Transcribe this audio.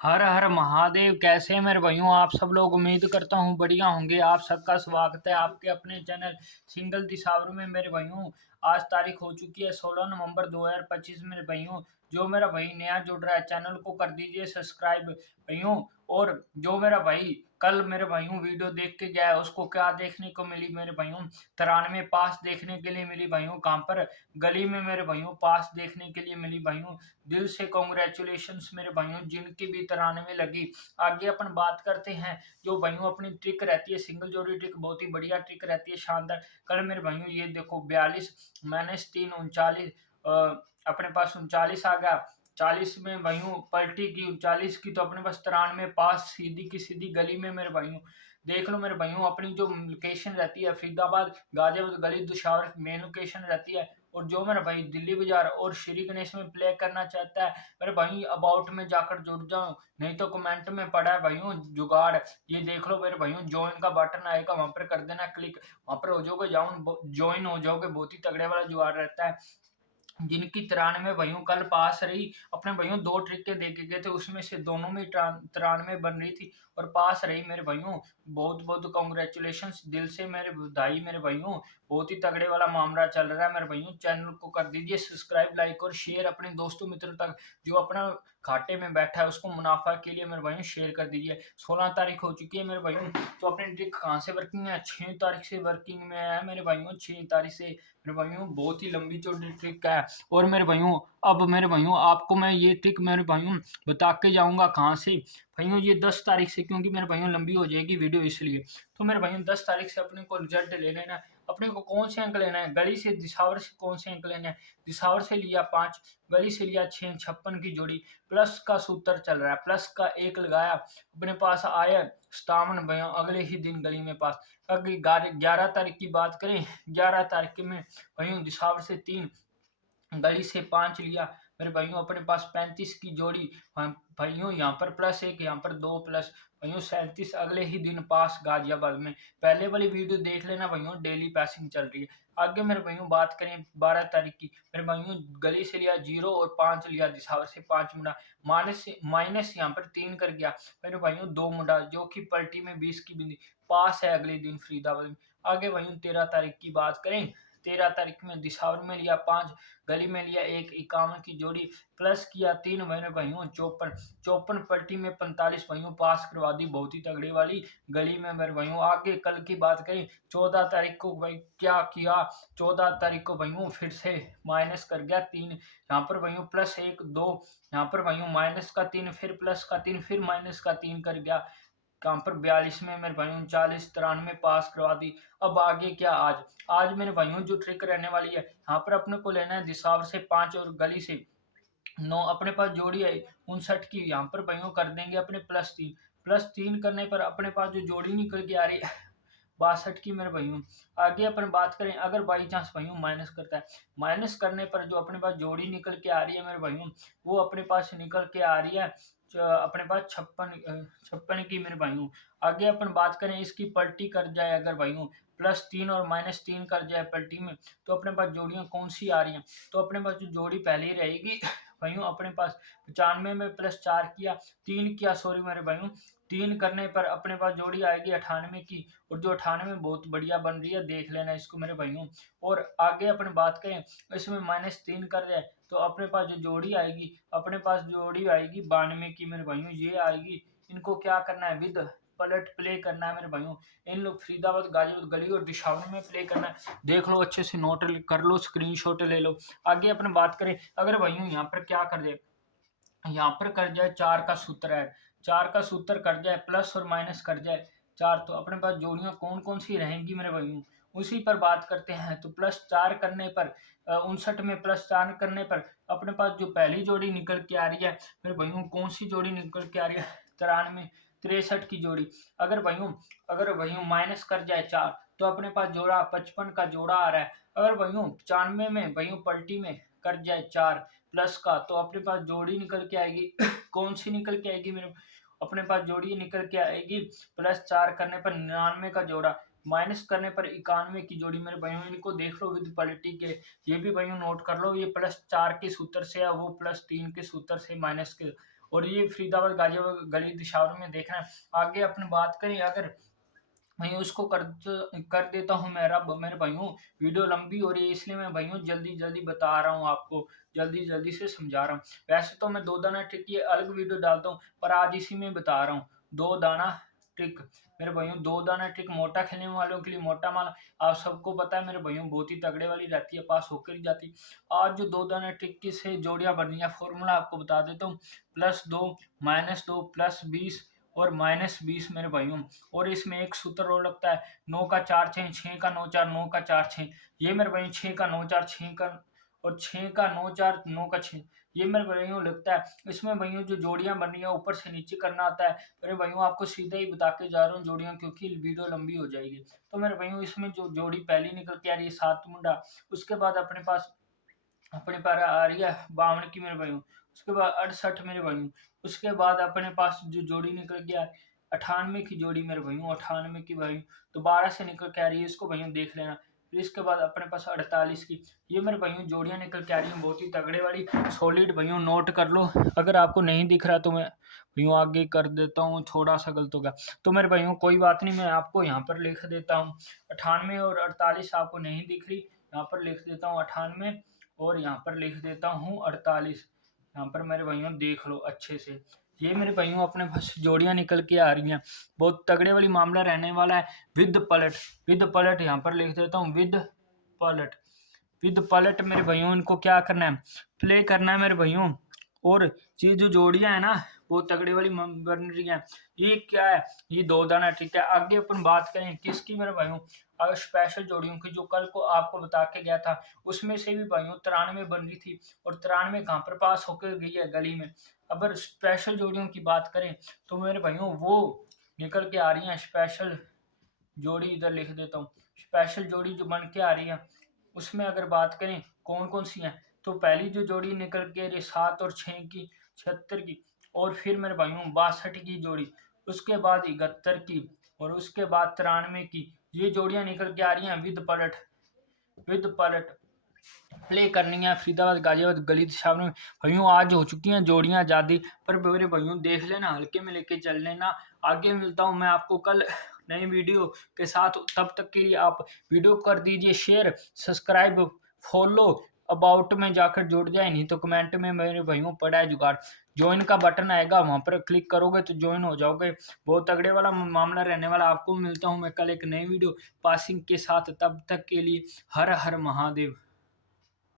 हर हर महादेव। कैसे हैं मेरे भाइयों आप सब लोग? उम्मीद करता हूँ बढ़िया होंगे। आप सबका स्वागत है आपके अपने चैनल सिंगल दिसावर में मेरे भाइयों। आज तारीख हो चुकी है 16 नवंबर 2025 मेरे भाइयों। जो मेरा भाई नया जुड़ रहा है चैनल को कर दीजिए सब्सक्राइब भाइयों। और जो मेरा भाई कल मेरे भाइयों वीडियो देख के गया है उसको क्या देखने को मिली मेरे भाइयों? 93 पास देखने के लिए मिली भाइयों। कहाँ पर? गली में मेरे भाइयों पास देखने के लिए मिली भाइयों। दिल से कॉन्ग्रेचुलेशंस मेरे भाइयों जिनकी भी 93 लगी। आगे अपन बात करते हैं। जो भाइयों अपनी ट्रिक रहती है सिंगल जोड़ी ट्रिक बहुत ही बढ़िया ट्रिक रहती है, शानदार। कल मेरे भाइयों ये देखो 42 -3 39 अपने पास 39 आ गया। 40 में भाइयों पलटी की 39 की, तो अपने पास 93 पास सीधी की सीधी गली में मेरे भाइयों। देख लो मेरे भाइयों अपनी जो लोकेशन रहती है फरीदाबाद गाजियाबाद गली दुशावर मेन लोकेशन रहती है। और जो मेरा भाई दिल्ली बाजार और श्री गणेश में प्ले करना चाहता है मेरे भाई अबाउट में जाकर जुड़ जाओ, नहीं तो कमेंट में पड़ा है भाइयों जुगाड़। ये देख लो मेरे भाइयों ज्वाइन का बटन आएगा, वहां पर कर देना क्लिक, वहां पर हो जाओगे ज्वाइन हो जाओगे। बहुत ही तगड़े वाला जुगाड़ रहता है। जिनकी 93 भाइयों कल पास रही, अपने भाइयों दो ट्रिक देखे गए थे उसमें से दोनों में 93 बन रही थी और पास रही मेरे भाइयों। बहुत बहुत कॉन्ग्रेचुलेशन दिल से मेरे बधाई मेरे भाइयों। बहुत ही तगड़े वाला मामला चल रहा है मेरे भाइयों। चैनल को कर दीजिए सब्सक्राइब लाइक और शेयर अपने दोस्तों मित्रों तक। जो अपना घाटे में बैठा है उसको मुनाफा के लिए मेरे भाइयों शेयर कर दीजिए। 16 तारीख हो चुकी है मेरे भाइयों। तो अपनी ट्रिक कहाँ से वर्किंग है? 6 तारीख से वर्किंग में है मेरे भाइयों। 6 तारीख से मेरे भाइयों बहुत ही लंबी चौड़ी ट्रिक है। और मेरे भाइयों अब मेरे भाइयों आपको मैं ये ट्रिक मेरे भाइयों बता के जाऊंगा कहाँ से भाइयों। ये 10 तारीख से, क्योंकि मेरे भाइयों लंबी हो जाएगी वीडियो इसलिए। तो मेरे भाइयों 10 तारीख से अपने को रिजल्ट ले लेना है। अपने को कौन से अंक लेना है? गली से दिसावर से कौन से अंक लेना है? दिसावर से लिया 5, गली से लिया 6, 56 की जोड़ी। प्लस का सूत्र चल रहा है, प्लस का 1 लगाया, अपने पास आया 57 भाइयों अगले ही दिन गली में पास। अगली 11 तारीख की बात करें, 11 तारीख में भाइयों दिसावर से 3, गली से 5 लिया मेरे भाइयों। अपने पास 35 की जोड़ी भाइयों, यहाँ पर +1 यहाँ पर 2 प्लस भाइयों 37 अगले ही दिन पास गाजियाबाद में। पहले वाली वीडियो देख लेना भाइयों, डेली पासिंग चल रही है। आगे मेरे भाइयों बात करें 12 तारीख की, मेरे भाइयों गली से लिया 0 और 5 लिया, दिसावर से 5 मुड़ा, माइनस यहाँ पर 3 कर गया मेरे भाइयों 2 मुड़ा, जो कि पलटी में 20 की बिंदी पास है अगले दिन फरीदाबाद में। आगे भाइयों 13 तारीख की बात करें, 13 तारीख में दिसावर में लिया 5, गली में लिया 1, 51 की जोड़ी, प्लस किया 3 मेरे भाइयों 54, 54 पलटी में 45 भाइयों पास करवा दी बहुत ही तगड़ी वाली गली में मेरे भाइयों। आगे कल की बात करें 14 तारीख को भाई क्या किया, 14 तारीख को भाइयों फिर से माइनस कर गया 3, यहाँ पर भाइयों +1 2, यहाँ पर भाइयों माइनस का 3 फिर प्लस का 3 फिर माइनस का 3 कर गया। कहाँ पर 42 में मेरे भाइयों 39 93 पास करवा दी। अब आगे क्या? आज मेरे भाइयों जो ट्रिक रहने वाली है, यहाँ पर अपने को लेना है दिसावर से 5 और गली से 9। अपने पास जोड़ी है 59 की, यहाँ पर भाइयों कर देंगे अपने +3, +3 करने पर अपने पास जो जोड़ी निकल के आ रही है 62 की मेरे भाइयों। आगे अपन बात करें अगर बाई चांस भाइयों माइनस करता है, माइनस करने पर जो अपने पास जोड़ी निकल के आ रही है मेरे भाइयों, वो अपने पास निकल के आ रही है अपने पास 56 की मेरे भाइयों। आगे अपन बात करें इसकी पलटी कर जाए अगर भाइयों, +3 और -3 कर जाए पलटी में, तो अपने पास जोड़ियां कौन सी आ रही हैं? तो अपने पास जो जोड़ी पहले ही रहेगी भाइयों, अपने पास 95 में +4 किया, 3 किया सॉरी मेरे भाइयों, 3 करने पर अपने पास जोड़ी आएगी 98 की। और जो 98 बहुत बढ़िया बन रही है, देख लेना इसको मेरे भाइयों। और आगे अपन बात करें इसमें -3 कर जाए तो अपने पास जो जोड़ी आएगी, अपने पास जोड़ी आएगी 92 की मेरे भाइयों, ये आएगी। इनको क्या करना है? विद पलट प्ले करना है मेरे भाइयों। इन लोग फरीदाबाद गाजियाबाद गली और दिशावन में प्ले करना है। देख लो अच्छे से नोट कर लो, स्क्रीनशॉट ले लो। आगे अपन बात करें अगर भाइयों यहाँ पर क्या कर दे, यहाँ पर कर जाए 4 का सूत्र है, 4 का सूत्र कर जाए प्लस और माइनस कर जाए 4, तो अपने पास जोड़ियां कौन कौन सी रहेंगी मेरे भाइयों, उसी पर बात करते हैं। तो +4 करने पर 59 में +4 करने पर अपने पास जो पहली जोड़ी निकल के आ रही है मेरे भाइयों, कौन सी जोड़ी निकल के आ रही है? 93 63 की जोड़ी। अगर भाइयों माइनस कर जाए 4, तो अपने पास जोड़ा 55 का जोड़ा आ रहा है। अगर भाइयों 95 में भाइयों पलटी में कर जाए 4 प्लस का, तो अपने पास जोड़ी निकल के आएगी कौन सी निकल के आएगी मेरे? अपने पास जोड़ी निकल के आएगी +4 करने पर 99 का जोड़ा, माइनस करने पर 91 की जोड़ी मेरे भाइयों। इनको देख लो विद पलटी के, ये भी भाइयों नोट कर लो। ये +4 के सूत्र से है, वो +3 के सूत्र से माइनस के। और ये फरीदाबाद गाजियाबाद गली दिशावर में देखना है। आगे अपनी बात करें अगर मैं उसको कर देता हूँ मेरे भाइयों, वीडियो लंबी हो रही है इसलिए मैं भाइयों जल्दी जल्दी बता रहा हूँ आपको, जल्दी जल्दी से समझा रहा हूँ। वैसे तो मैं 2 दाना ट्रिक की अलग वीडियो डालता हूँ, पर आज इसी में बता रहा हूँ 2 दाना ट्रिक। मेरे भाइयों 2 दाना ट्रिक मोटा खेलने वालों के लिए, मोटा माल आप सबको पता है मेरे भाइयों बहुत ही तगड़े वाली रहती है, पास होकर ही जाती। आज जो 2 दाना ट्रिक की से जोड़ियां बन रही है, फॉर्मूला आपको बता देता हूँ। +2 -2 +20 और -20 मेरे भाइयों। और इसमें एक सूत्र और लगता है 9 का 4 6, 6 का 9 4, 9 का 4 6। ये मेरे भाइयों 6 का 9 4, 6 का और 6 का 9 4, 9 का 6। ये मेरे भाइयों लगता है। इसमें भाइयों जो जोड़ियां बन रही है ऊपर से नीचे करना आता है। मेरे भाइयों आपको सीधा ही बता के जा रहा हूँ जोड़ियां, क्योंकि वीडियो लंबी हो जाएगी। तो मेरे भाइयों इसमें जो जोड़ी पहली निकल के आ रही है 7 मुंडा, उसके बाद अपने पर आ रही है 52 की मेरे भाइयों, उसके बाद 68 मेरे भाइयों, उसके बाद अपने पास जो जोड़ी निकल के आ 98 की जोड़ी मेरे भाइयों, 98 की भाई दोबारा से निकल के आ रही है, इसको भाइयों देख लेना। फिर इसके बाद अपने पास 48 की, ये मेरे भाइयों जोड़ियां निकल के आ रही हैं बहुत ही तगड़े वाली, सॉलिड भाइयों नोट कर लो। अगर आपको नहीं दिख रहा तो मैं भाइयों आगे कर देता हूँ, थोड़ा सा गलत होगा तो मेरे भाइयों कोई बात नहीं, मैं आपको यहाँ पर लिख देता हूँ। 98 और 48 आपको नहीं दिख रही, यहाँ पर लिख देता हूँ 98 और यहाँ पर लिख देता हूँ 48। यहाँ पर मेरे भाइयों देख लो अच्छे से, ये मेरे भाइयों अपने पास जोड़ियां निकल के आ रही हैं, बहुत तगड़े वाली मामला रहने वाला है। विद पलट यहाँ पर लिख देता हूँ, पलट विद पलट मेरे भाइयों इनको क्या करना है, प्ले करना है मेरे भाइयों। और ये जो जोड़ियां है ना वो तगड़े वाली बन रही हैं। ये क्या है, ये 2 दाना ठीक है। आगे अपन बात करें किसकी मेरे भाइयों, अगर स्पेशल जोड़ियों की जो कल को आपको बता के गया था, उसमें से भी भाइयों 93 बन रही थी और 93 कहाँ पर पास होकर गई है गली में। अगर स्पेशल जोड़ियों की बात करें तो मेरे भाइयों वो निकल के आ रही हैं स्पेशल जोड़ी, इधर लिख देता हूँ। स्पेशल जोड़ी जो बन के आ रही है उसमें अगर बात करें कौन कौन सी हैं, तो पहली जो जोड़ी निकल के आ रही है 7 और 6 की, 76 की, और फिर मेरे भाइयों 62 की जोड़ी, उसके बाद 71 की और उसके बाद 93 की। ये जोड़ियां निकल के आ रही हैं विद पलट प्ले करनी है फरीदाबाद गाजियाबाद गली दिशा में। भाइयों आज हो चुकी हैं जोड़ियां आज़ादी, पर मेरे भाइयों देख लेना, हल्के में लेके चल लेना। आगे मिलता हूं मैं आपको कल नई वीडियो के साथ, तब तक के लिए आप वीडियो कर दीजिए शेयर, सब्सक्राइब, फॉलो, अबाउट में जाकर जुड़ जाए, नहीं तो कमेंट में मेरे भाइयों पड़ा है जुगाड़, ज्वाइन का बटन आएगा वहां पर क्लिक करोगे तो ज्वाइन हो जाओगे। बहुत तगड़े वाला मामला रहने वाला। आपको मिलता हूं मैं कल एक नई वीडियो पासिंग के साथ, तब तक के लिए हर हर महादेव।